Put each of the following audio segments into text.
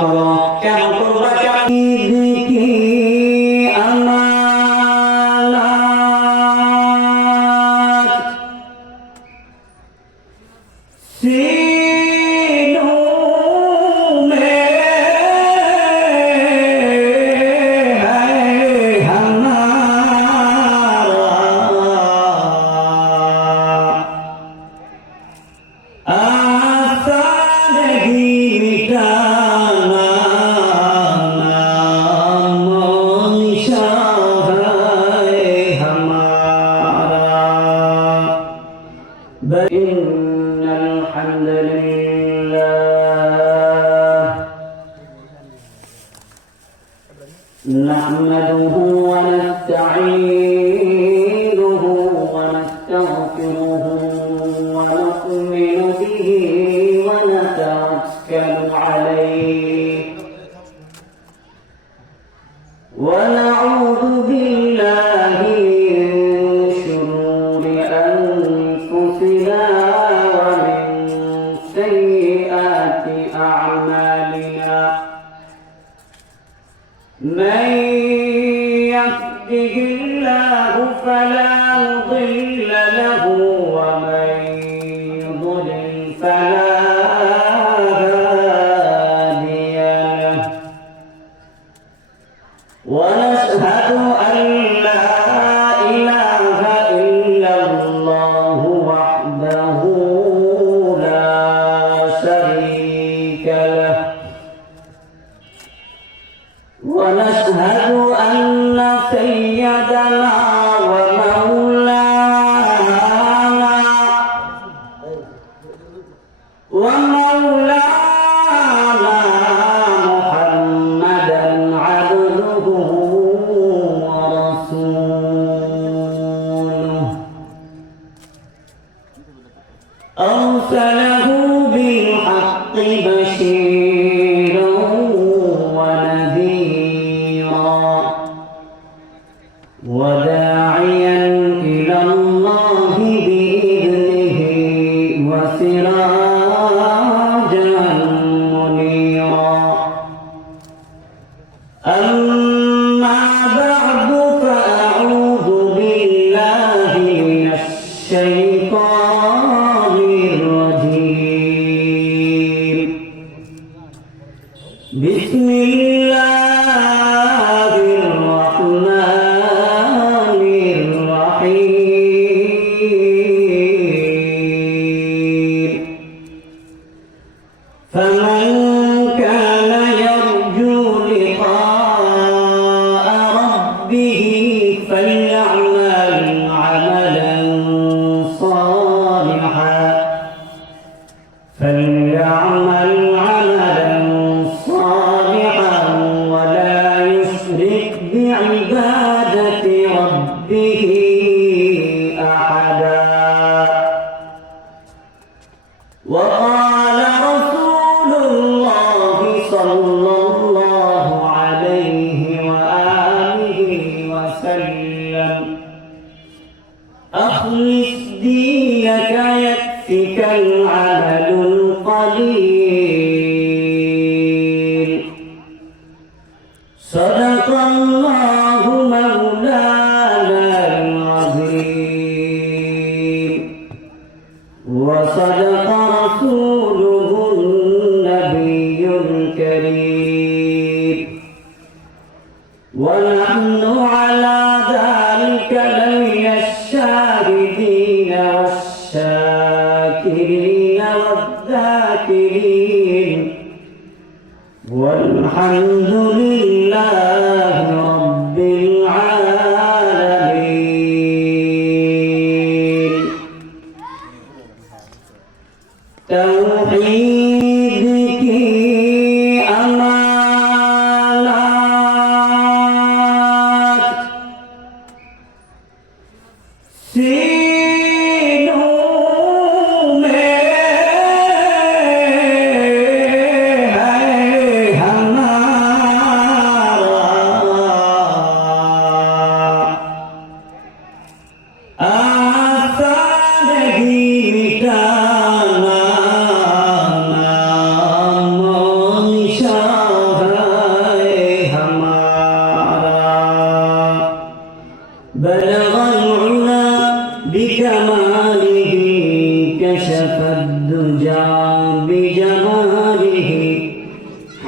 করো, কেন করবা কেন إن الحمد لله نحمده ونستعينه ونستغفره ونؤمن به ونتوكل عليه ونعوذ بالله من شرور أنفسنا ومن سيئات أعمالنا من يهده الله فلا مضل له ومن يضلل فلا هادي له ونشهد أن لا إله إلا الله وحده لا شريك له ونشهد أن سيدنا ومولانا محمدا عبده ورسوله أرسله بالحق بشيرا ونذيرا وداعيا إلى الله بإذنه وسراجا منيرا أما بعد فأعوذ بالله من الشيطان الرجيم بسم الله الرحمن الرحيم فمن كان يرجو لقاء ربه فليعمل عملا صالحا ولا يشرك بعبادة ربه أحدا وقال رسول الله صلى الله عليه وآله وسلم أخلص دينك يكفك العمل القليل صدق الله مولانا العظيم وصدق رسوله النبي الكريم ونحن على ذلك لمن الشاهدين والشاكرين والذاكرين والحمد لله رب العالمين توحيد کی امانات सीनों में है हमारा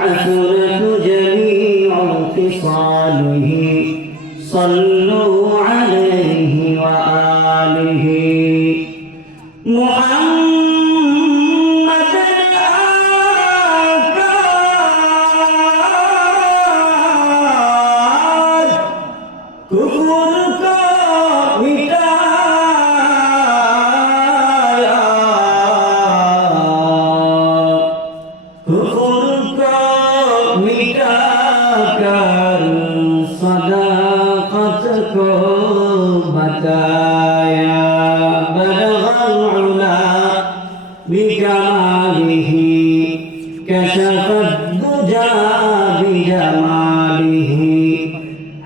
حسنت جميع خصاله صلوا عليه وآله محمد आकाश कुफर का मिटाया कुफर का मिटाकर सदाकत को बताया बलगल उला बिकमालिह कशफत दुजा बिजमालिह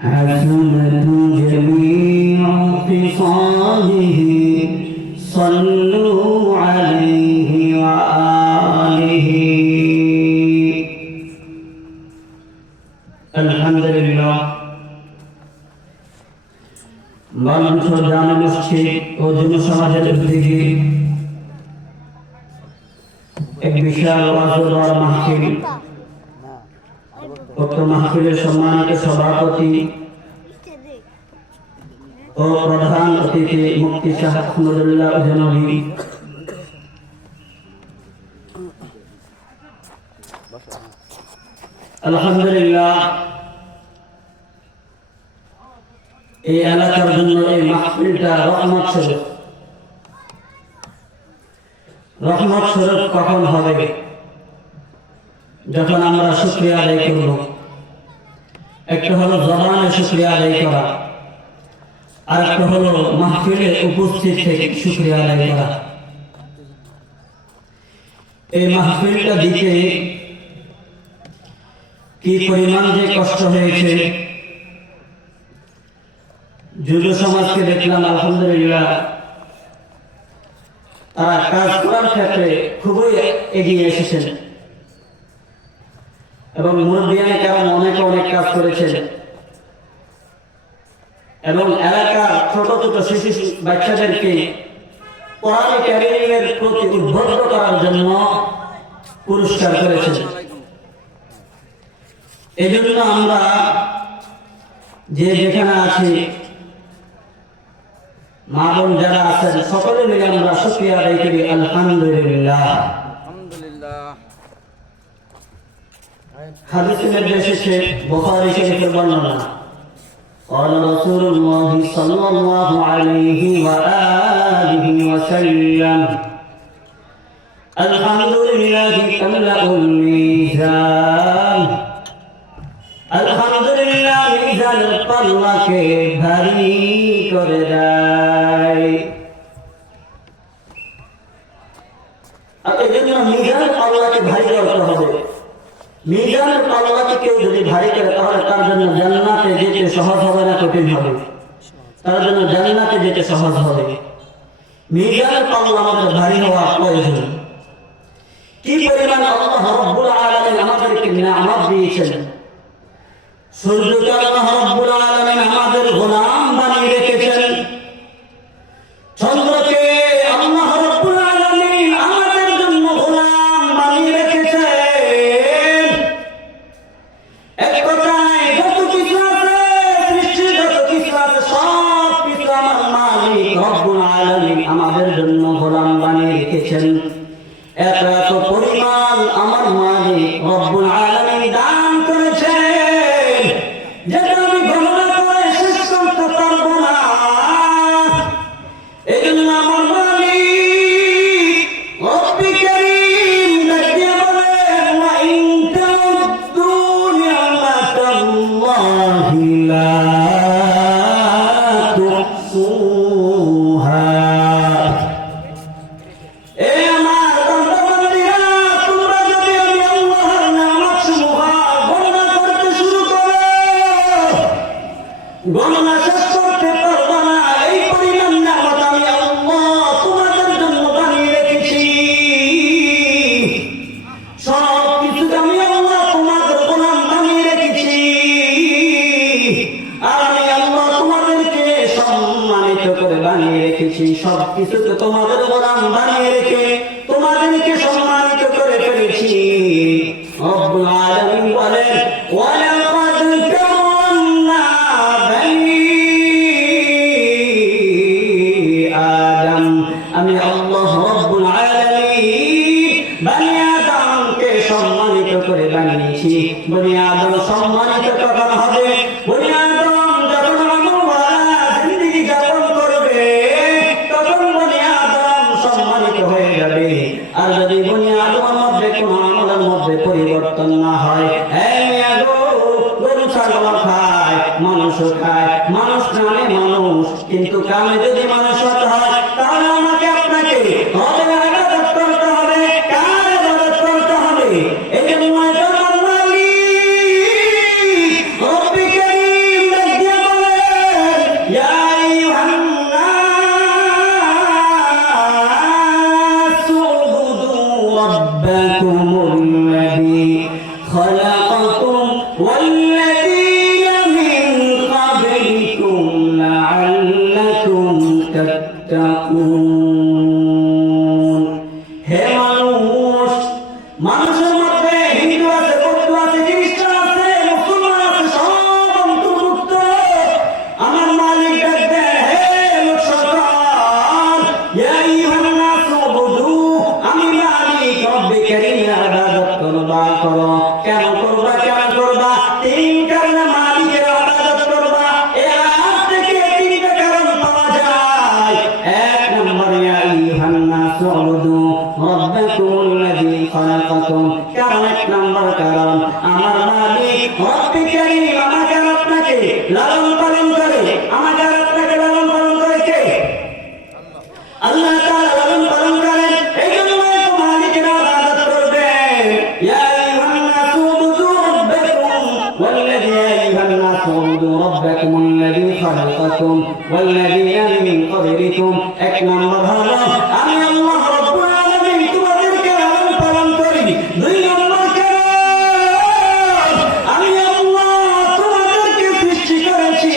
हसनत जमीउ खिसालिह सल्लू अलैहि व आलिहि अल्हम्दुलिल्लाह बालुच जामे मस्जिद ও যুব সমাজের উদ্যোগে এক বিশাল ওয়াজের মাহফিল উক্ত মাহফিলের সম্মানিত সভাপতি ও প্রধান অতিথি মুফতি শাহ নুরুল্লাহ জানবী আলহামদুলিল্লাহ এই এলাকার জন্য এই মাহফিলটা রহমত স্বরূপ কখন হবে যখন আমরা শুকরিয়া আদায় করব একটা হলো জবানে শুকরিয়া আদায় করা আর একটা হলো মাহফিলে উপস্থিত থেকে শুকরিয়া আদায় করা এই মাহফিলটা দিতে কি পরিমাণ যে কষ্ট হয়েছে যুব সমাজকে দেখলাম আলহামদুলিল্লাহ তারা কাজ করার ক্ষেত্রে খুবই এগিয়ে এসেছেন এবং মুরব্বিয়ানে কারণ অনেক কাজ করেছেন এবং এলাকার ছোট ছোট শিশু বাচ্চাদেরকে কোরআন কারীমের প্রতি উদ্বুদ্ধ করার জন্য পুরস্কার করেছেন এই জন্য আমরা যে যেখানে আছি মা বোন যারা আছেন সকলে মিলে আমরা শুকরিয়া আদায় করি আলহামদুলিল্লাহ হাদিসে এসেছে বুখারী শরীফের বর্ণনা قال رسول الله صلى الله عليه وآله وسلم الحمد لله تملأ الميزان الحمد لله মিজান পাল্লাকে ভারী করে দেয় এই জন্য মিজান পাল্লাকে ভারী করতে হবে মিজানের পাল্লাকে কেউ যদি ভারী করে তাহলে তার জন্য জান্নাতে যেতে সহজ হবে না কঠিন হবে তার জন্য জান্নাতে যেতে সহজ হবে মিজানের পাল্লা আমাদের ভারী হওয়া প্রয়োজন কি পরিমাণ আল্লাহ রাব্বুল আলামিন আমাদেরকে নিয়ামত দিয়েছেন সূর্যকে আল্লাহ রাব্বুল আলামিন আমাদের গোলাম বানিয়ে রেখেছেন চন্দ্রকে আল্লাহ রাব্বুল আলামিন আমাদের জন্য গোলাম বানিয়ে রেখেছেন এক কথায় যত কিছু আছে সৃষ্টির যত কিছু আছে সব কিছু আমার মালিক রাব্বুল আলামিন আমাদের জন্য গোলাম বানিয়ে রেখেছেন এত পরিমাণ আমার মালিক রাব্বুল আলামিন দান করেছেন যেটা আমি গণনা করে শেষ করতে পারবো না এই জন্য আমার মালিক রব্বি কারীম ডাকিয়ে বলেন ওয়া ইন তাউদ্দু নি'মাতাল্লাহি লা তুহসুহা গণনা শেষ করতে পারবো না এই পরিমাণ নিয়ামত আমি আল্লাহ তোমাদের জন্য বানিয়ে রেখেছি সব কিছু আমি আল্লাহ তোমাদের গোলাম বানিয়ে রেখেছি আর আমি আল্লাহ তোমাদেরকে সম্মানিত করে বানিয়ে রেখেছি সব কিছুকে তোমাদের গোলাম বানিয়ে রেখে তোমাদেরকে সম্মানিত করে ফেলেছি রব্বুল আলামিন ওয়ালাকাদ কাররামনা বানি আদম, আমি আল্লাহ রাব্বুল আলামিন বনি আদমকে সম্মানিত করে বানিয়েছি। বনি আদম সম্মানিত কখন হবে? বনি আদম যখন আমলওয়ালা জিন্দেগি যাপন করবে তখন বনি আদম সম্মানিত হয়ে যাবে। আর যদি বনি আদমের মধ্যে কোনো আমলের মধ্যে পরিবর্তন না হয়, গরু ছাগল খায়, মানুষও খায়, মানুষ জানে মানুষ, কিন্তু কামে যদি মানুষ হতে হয় তাহলে আমাকে আপনাকে রবের ইবাদত করতে হবে। কার ইবাদত করতে হবে? এই জন্য রব্বি কারীম ডাক দিয়ে বলেন, ইয়া আইয়ুহান নাস উবুদু রাব্বাকুমুল্লাযী খালাকাকুম ওয়াল্লাযীনা মিন ক্বাবলিকুম লাআল্লাকুম তাত্তাকুন। হে মানুষ, মানুষের মধ্যে হিন্দু আছে, বৌদ্ধ আছে, খ্রিস্টান আছে, মুসলমান আছে, সব অন্তর্ভুক্ত। আমার মালিক ডাক দেন, হে লোক সন্তান, ইয়া আইয়ুহান নাস উবুদু, আমি মালিক রব্বি কারীমের ইবাদত করো। কেন করবা? কেন করবা? তিন কারণে মালিকের ইবাদত করবা। এই আয়াত থেকে তিনটা কারণ পাওয়া যায়। এক নম্বর, ইয়া আইয়ুহান নাস উবুদু রাব্বাকুমুল্লাযী খালাকাকুম। কারণ এক নম্বর কারণ, আমার মালিক রব্বি কারীম আমাকে আর আপনাকে লালন পালন করে। আমাকে আর আপনাকে লালন পালন করে কে? আল্লাহ তাআলা লালন পালন করেন। এই জন্য মালিকের ইবাদত করবেন। ইয়া আইয়ুহান নাস উবুদু রাব্বাকুম ওয়াল্লাযী খালাকাকুম ওয়াল্লাযীনা মিন ক্বাবলিকুম। এক নম্বর হলো আমি আল্লাহ রাব্বুল আলামিন তোমাদেরকে লালন পালন করি। দুই নম্বর কারণ, আমি আল্লাহ তোমাদেরকে সৃষ্টি করেছি।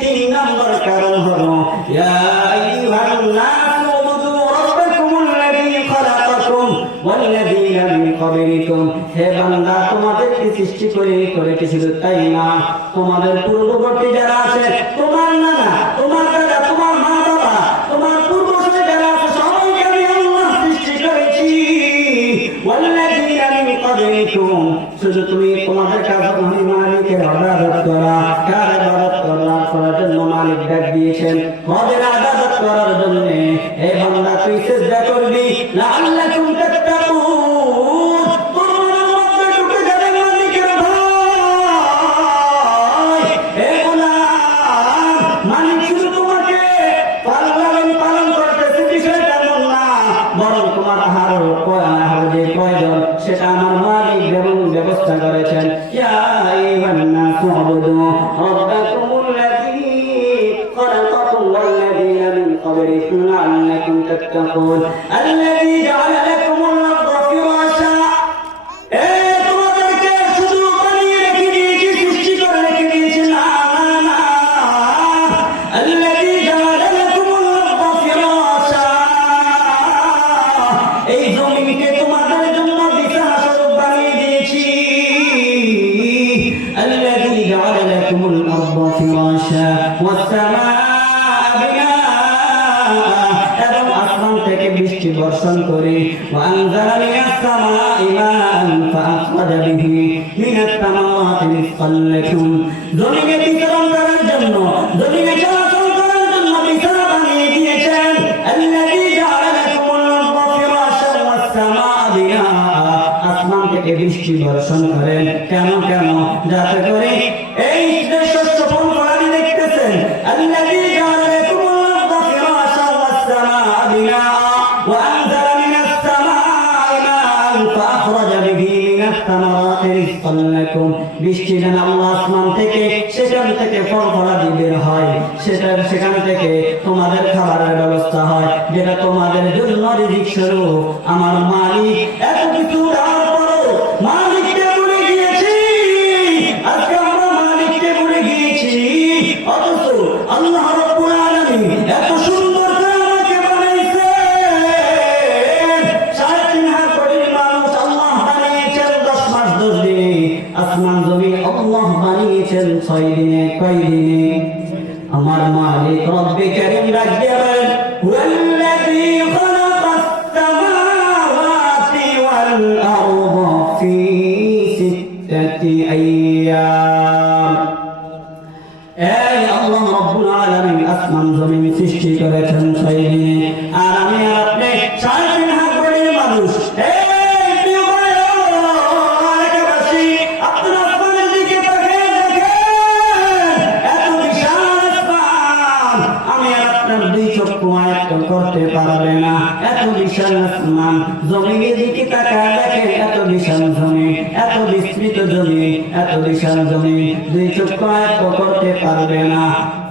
তিন নম্বর কারণ হলো ইয়া আইয়ুহান নাস উবুদু রাব্বাকুমুল্লাযী খালাকাকুম ওয়াল্লাযীনা মিন ক্বাবলিকুম। হে বান্দা, তোমাদেরকে সৃষ্টি করেছি, শুধু তাই না, তোমাদের পূর্ববর্তী যারা আছে, তোমার নানা, তোমার দাদা, তোমার মা বাবা, তোমার পূর্বসূরি যারা আছে, সবাইকে আমি আল্লাহ সৃষ্টি করেছি। ওয়াল্লাযীনা মিন ক্বাবলিকুম, শুধু তুমি তোমাদের কাজ আমি মালিকের ইবাদত করা। কার ইবাদত করার জন্য মালিক ডাক দিয়েছেন? রবের ইবাদত করার জন্য। হে বান্দা, তুই সিজদা করবি লাআল্লাকুম তাত্তাকুন। তোমার মধ্যে ঢুকে যাবে মালিকের ভয়। হে গোলাম, মালিক শুধু তোমাকে পালন করতেছে বিষয়টা এমন না, বরং তোমার আহার যে প্রয়োজন সেটা আমার মালিক ব্যবস্থা করেছেন। ইয়া আইয়ুহান নাস উবুদু রাব্বাকুমুল্লাযী খালাকাকুম ওয়াল্লাযীনা মিন ক্বাবলিকুম লাআল্লাকুম তাত্তাকুন আল্লাযী জাআলা লাকুমুল আরদা ফিরাশা। তোমাদেরকে শুধু বানিয়ে রেখে দিয়েছি, সৃষ্টি করে রেখে দিয়েছি না, না, আল্লাযী জাআলা লাকুমুল আরদা ফিরাশা। এই জমিনকে তোমাদের জন্য বিছানা স্বরূপ বানিয়ে দিয়েছি। الذي جعل لكم الأرض فراشا والسماء بناء, এবং আসমান থেকে বৃষ্টি বর্ষণ করে وأنزل من السماء ماء فأخرج به من الثمرات رزقا لكم, জমিনে বিচরণ করার জন্য, জমিনে চলাচল করার জন্য বিছানা বানিয়ে দিয়েছেন। الذي جعل لكم الأرض فراشا والسماء بناء, আসমান থেকে বৃষ্টি বর্ষণ করেন। কেন? যাতে করে এই যে শস্য ফল ফলাদি দেখতেছেন, আল্লাযী জাআলা লাকুমুল আরদা ফিরাশা ওয়াস সামাআ বিনাআ ওয়া আনজালা মিনাস সামাআ মাআন ফাআখরাজা বিহি মিনাস সামারাতি রিজকান লাকুম। বৃষ্টি দেন আল্লাহ আসমান থেকে, সেখান থেকে ফল ফলাদি বের হয়, সেখান থেকে তোমাদের খাবারের ব্যবস্থা হয়, যেটা তোমাদের জন্য রিজিক স্বরূপ। আমার মালিক এত কিছু দেওয়ার পরও মালিককে ভুলে গিয়েছি। আজকে আমরা মালিককে ভুলে গিয়েছি, অথচ আল্লাহ রাব্বুল আলামিন এত সুন্দর করে আমাকে বানাইছেন। 3.5 কোটি মানুষ আল্লাহ বানিয়েছেন 10 মাস বিশাল জমি, এত বিস্তৃত জমি, এত বিশাল জমি দুই চক্ষু আয়ত্ত করতে পারবে না।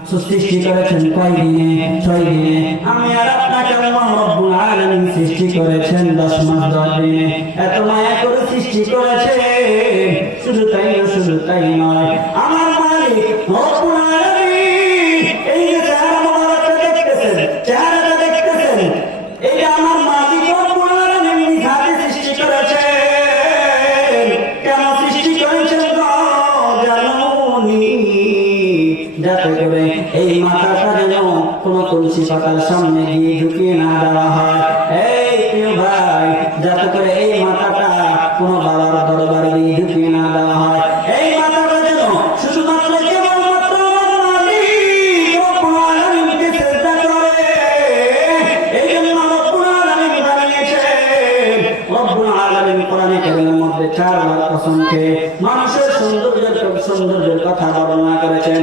সৃষ্টি করেছেন কয় দিনে? 6 দিনে। আমি আর আপনাকে আল্লাহ রাব্বুল আলামিন সৃষ্টি করেছেন 10 মাস 10 দিনে। এত মায়া করে সৃষ্টি করেছে। শুধু তাই নয়, আমার মালিক রব্বুল আলামিন এই যে চেহারা মোবারকটা দেখতেছেন, চেহারাটা দেখতেছেন, এটা আমার মালিক রব্বুল আলামিন নিজে সৃষ্টি করেছেন। কেন সৃষ্টি করেছেন জানুনি? যাতে করে এই মাথাটা যেন কোন তুলসী পাতার সামনে গিয়ে ঢুকিয়ে না দেওয়া হয়। এই প্রিয় ভাই, যাতে করে এই মাথাটা কোন বাবার দরবারে গিয়ে ঢুকিয়ে না দেওয়া হয়। এই মাথাটা যেন শুধুমাত্র কেবলমাত্র মালিক রব্বুল আলামিনকে সিজদা করে। এই জন্য রব্বুল আলামিন বানিয়েছেন। রব্বুল আলামিন কোরআনে কারীমের মধ্যে 4 বার কসম খেয়ে মানুষের সৌন্দর্যের কথা বর্ণনা করেছেন।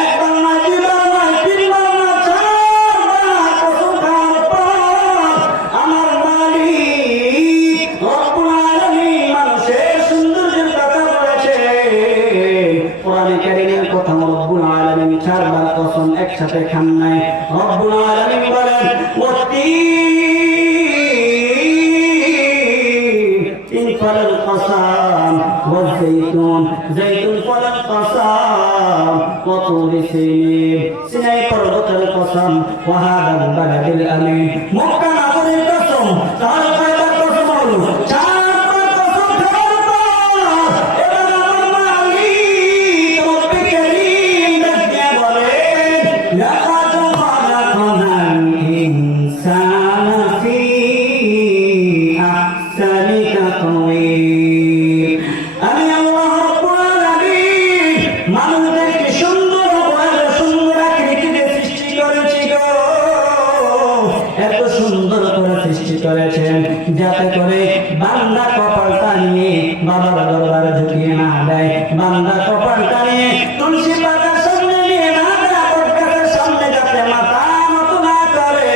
একবার নয়, দুইবার নয়, তিনবার নয়, 4 বার কসম খাওয়ার পর আমার মালিক রব্বুল আলামিন মানুষের সৌন্দর্যের কথা বলেছেন। কোরআনে কারীমের কথা রব্বুল আলামিন 4 বার কসম একসাথে খান নাই। রব্বুল আলামিন বলেন فل القسام والزيتون زيتون فل القسام وطول سينين سيناء পর্বত القسم وهذا البلد الأمين মক্কা নগরীর কসম। তাহলে কয়বার কসম হলো? 4 বার কসম খাওয়ার পর এবার আমার মালিক রব্বে কারীম ডাকিয়ে বলেন লাকাদ খালাকনাল ইনসানা ফি আহসানি তাকওয়িম। আমি আল্লাহ রাব্বুল আলামিন মানুষদেরকে সুন্দর আকৃতিতে সৃষ্টি করেছি গো। এত সুন্দর করে সৃষ্টি করেছেন যাতে করে বান্দা কপালটা নিয়ে বাবার দরবারে ঝুঁকিয়ে না দেয়, বান্দা কপালটা নিয়ে তুলসী পাতার সামনে নিয়ে না দেয়, বটগাছের সামনে যাতে মাথা নত না করে।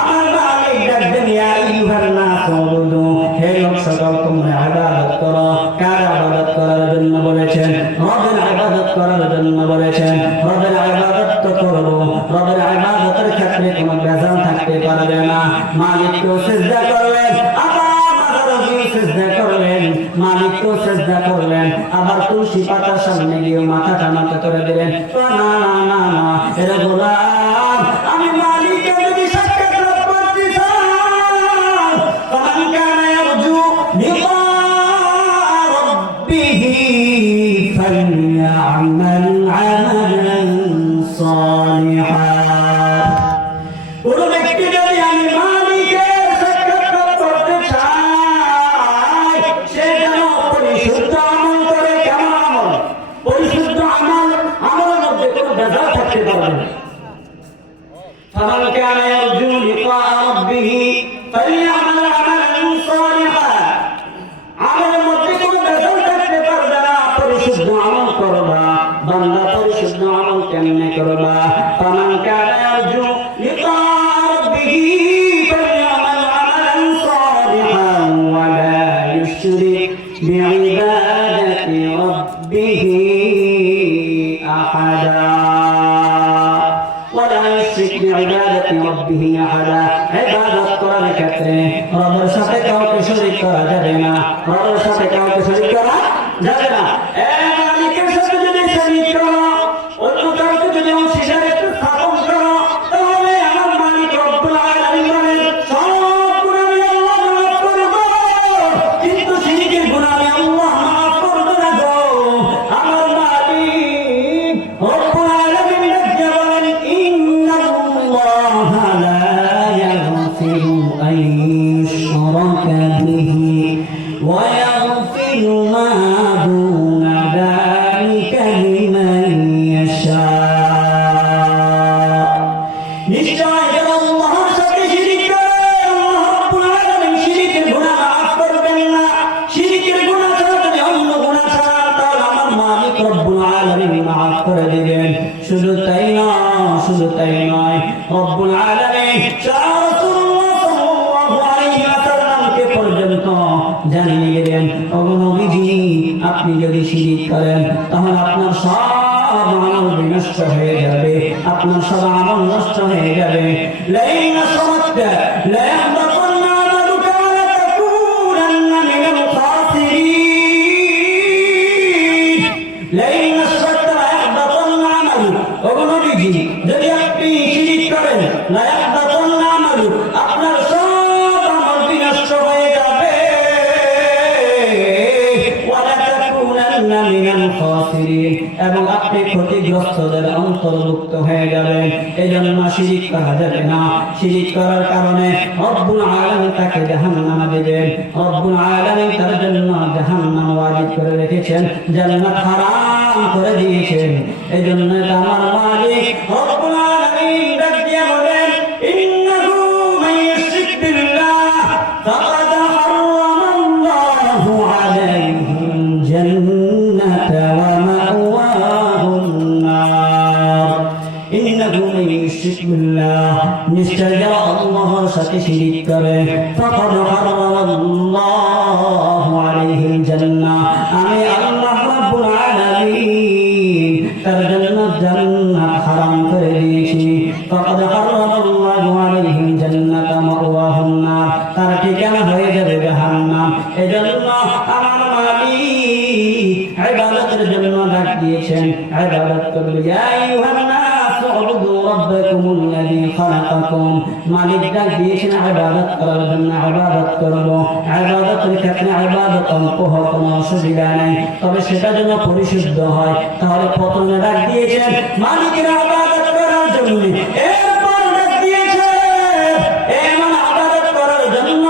আমার মালিক ডাকবেন ইয়া আইয়ুহান নাস উবুদু, হে লোক সকল তোমরা ইবাদত করো। কার ইবাদত করার জন্য বলেছেন? রবের ইবাদত করার জন্য বলেছেন। রবের ইবাদত তো করব, রবের ইবাদতের ক্ষেত্রে কোনো ভেজাল থাকতে পারবে না। মালিককেও সিজদা করলেন, আবার মাজারকেও সিজদা করলেন, মালিককেও সিজদা করলেন, আবার তুলসী পাতার সামনে গিয়ে মাথাটা নত করে দিলেন। না না না না, এরা গোলাম, আমি মালিকের যদি সাক্ষাৎ লাভ করতে চাই, ফামান কানা ইয়ারজু লিকা রাব্বিহি ফালইয়ামাল আমালান সালিহান। কোন ব্যক্তি যদি আমি মালিকের সাক্ষাৎ লাভ করতে চাই, সে যেন পরিশুদ্ধ আমল করে। কেমন আমল? পরিশুদ্ধ আমল, আমলের মধ্যে কোনো ভেজাল থাকতে পারবে না। ফামান কানা ইয়ারজু লিকা রাব্বিহি ফালইয়ামাল আমালান সালিহান। আমলের মধ্যে কোনো ভেজাল থাকতে পারবে না। পরিশুদ্ধ আমল করবা। বান্দা পরিশুদ্ধ আমল কেমনে করবা? ফামান কানা ইয়ারজু লিকা রাব্বিহি ফালইয়ামাল আমালান সালিহান ওয়া লা ইউশরিক বিইবাদাতি রাব্বিহি আহাদা। ولا يشرك بعبادة ربه أحدا। عبادت করার ক্ষেত্রে রবের সাথে কাউকে শরীক করা যাবে না। রবের সাথে কাউকে শরীক করা যাবে না। মালিকের সাথে যদি শরীক করো, অন্য কাউকে যদি অংশীদার স্থাপন করো, তাহলে আমার মালিক রব্বুল আলামিন বলেন সব গুনাহ আমি আল্লাহ মাফ করব, কিন্তু শিরকের গুনাহ আমি আল্লাহ মাফ করব না গো। আমার মালিক রব্বুল আলামিন ডাকে বলেন ইন্নাল্লাহা লা ইয়াগফিরু আন ইউশরাকা বিহি ওয়া ইয়াগফিরু মা দুনা যালিকা লিমান ইয়াশা। নিশ্চয় যারা আল্লাহর সাথে শিরক করে, আল্লাহ রাব্বুল আলামিন শিরকের গুনাহ মাফ করবেন না। শিরকের গুনাহ ছাড়া যদি অন্য গুনাহ ছাড়া, তাহলে আমার মালিক রব্বুল আলামিন মাফ করে দিবেন। শুধু তাই নয়, রব্বুল আলামিন রাসূলুল্লাহ সাল্লাল্লাহু আলাইহি ওয়াসাল্লামকে পর্যন্ত জানিয়ে গেলেন, ও নবীজি আপনি যদি শিরিক করেন তাহলে আপনার সব আমল বিনষ্ট হয়ে যাবে, আপনার সব আমল নষ্ট হয়ে যাবে। লাইন সামাত্তা লা ইয়াহবাতান্না আমালুকা ওয়া লা তাকুনান্না মিনাল খাসিরিন। লাইন সামাত্তা লা ইয়াহবাতান্না আমালুকা, ও নবীজি যদি আপনি শিরিক করেন লা ইয়াহবাতান্না আমালুকা, আপনার সব আমল বিনষ্ট হয়ে যাবে। ওয়া লা তাকুনান্না মিনাল খাসিরিন, এবং আপনি ক্ষতিগ্রস্তদের অন্তর্ভুক্ত হয়ে যাবেন। এজন্য শিরিক করা যাবে না। শিরিক করার কারণে রব্বুল আলামিন তাকে জাহান্নামে দেবেন। রব্বুল আলামিন তার জন্য জাহান্নাম ওয়াজিব করে রেখেছেন, জান্নাত হারাম করে দিয়েছেন। এজন্য আমার মালিক রব্বুল আলামিন ডাক দিয়ে বলেন, ইন্নাহু মান ইউশরিক বিল্লাহ ফাকাদ হারামাল্লাহু আলাইহিল জান্নাতা ওয়া মাওয়াহুন নার। ইন্নাহু মান ইউশরিক বিল্লাহ, নিশ্চয় যারা আল্লাহর সাথে শিরিক করে, ফাকাদ হারামাল্লাহু আলাইহিল জান্নাহ, আমি আল্লাহ রাব্বুল আলামিন তার জন্য জান্নাত হারাম করে দিয়েছি। ফাকাদ হারামাল্লাহু আলাইহিল জান্নাতা মাওয়াহুন নার, তার ঠিকানা হয়ে যাবে জাহান্নাম। এজন্য আমার মালিক ইবাদতের জন্য ডাক দিয়েছেন, ইবাদত করবে। ইয়া আইয়ুহান নাস উবুদু রাব্বাকুমুল্লাযী খালাকাকুম, মালিক ডাক দিয়েছেন ইবাদত করার জন্য। ইবাদত করব, ইবাদতের ক্ষেত্রে ইবাদত অল্প হোক কোনো অসুবিধা নেই, তবে সেটা যেন পরিশুদ্ধ হয়। তাহলে প্রথমে ডাক দিয়েছেন মালিকের ইবাদত করার জন্য, এরপর ডাক দিয়েছেন এমন ইবাদত করার জন্য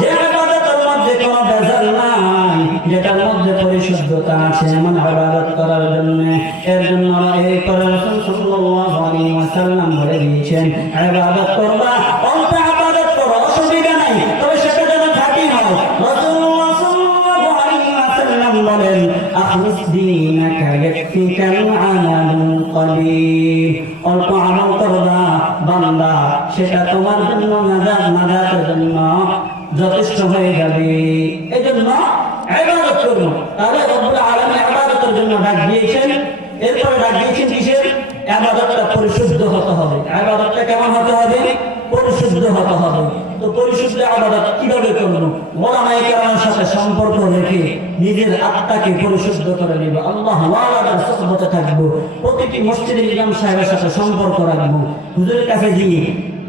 যে ইবাদতের মধ্যে কোনো ভেজাল নাই, যেটার মধ্যে পরিশুদ্ধতা আছে, এমন ইবাদত করার জন্য। এর জন্য এই করে রাসূল সাল্লাল্লাহু আলাইহি ওয়াসাল্লাম বলে দিয়েছেন, ইবাদত করবা, অল্প ইবাদত করো, অসুবিধা নাই, তবে সেটা যেন খাঁটি হয়। রাসূলুল্লাহ সাল্লাল্লাহু আলাইহি ওয়াসাল্লাম বলেন, আখলিস দীনাকা ইয়াকফিকাল আমালুল কলিল, অল্প আমল করবা বান্দা, সেটা তোমার জন্য নাজাতের জন্য যথেষ্ট হয়ে যাবে। এজন্য ইবাদত করুন। তাহলে রব্বুল আলামিন ইবাদতের জন্য ডাক দিয়েছেন, এরপরে ডাক দিয়েছেন কিসের? ইবাদতটা পরিশুদ্ধ হতে হবে। ইবাদতটা কেমন হতে হবে? পরিশুদ্ধ হতে হবে। তো পরিশুদ্ধ ইবাদত কিভাবে করব? ওলামায়ে কেরামের সাথে সম্পর্ক রেখে নিজের আত্মাকে পরিশুদ্ধ করে নিব। আল্লাহ ওয়ালাদের সুহবতে থাকব, প্রতিটি মসজিদের ইমাম সাহেবের সাথে সম্পর্ক রাখবো, হুজুরের কাছে গিয়ে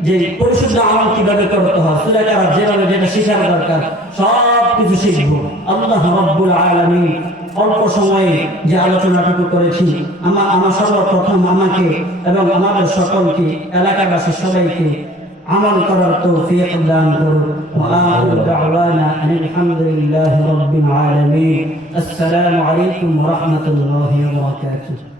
যে পরিশুদ্ধ আমল কিভাবে করতে হয়, সূরা কারাত যেভাবে যেটা শেখার দরকার সব কিছু শিখবো। আল্লাহ রাব্বুল আলামিন অল্প সময়ে যে আলোচনাটুকু করেছি, আমার সর্বপ্রথম আমাকে এবং আমাদের সকলকে, এলাকাবাসী সবাইকে আমল করার তৌফিক দান করুন। ওয়া আখিরু দাওয়ানা আনিল হামদুলিল্লাহি রাব্বিল আলামিন। আসসালামু আলাইকুম ওয়া রাহমাতুল্লাহি ওয়া বারাকাতুহু।